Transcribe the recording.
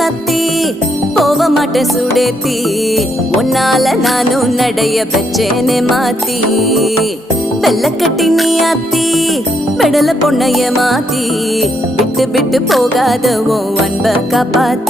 சத்தி போக மாட்டேன் சுடேத்தி உன்னால நானும் நடைய பெச்சேனே மாத்தி வெள்ளக்கட்டி நீ ஆத்தி பெடல பொண்ணைய மாத்தி விட்டு விட்டு போகாத உன் அன்ப காப்பாத்தி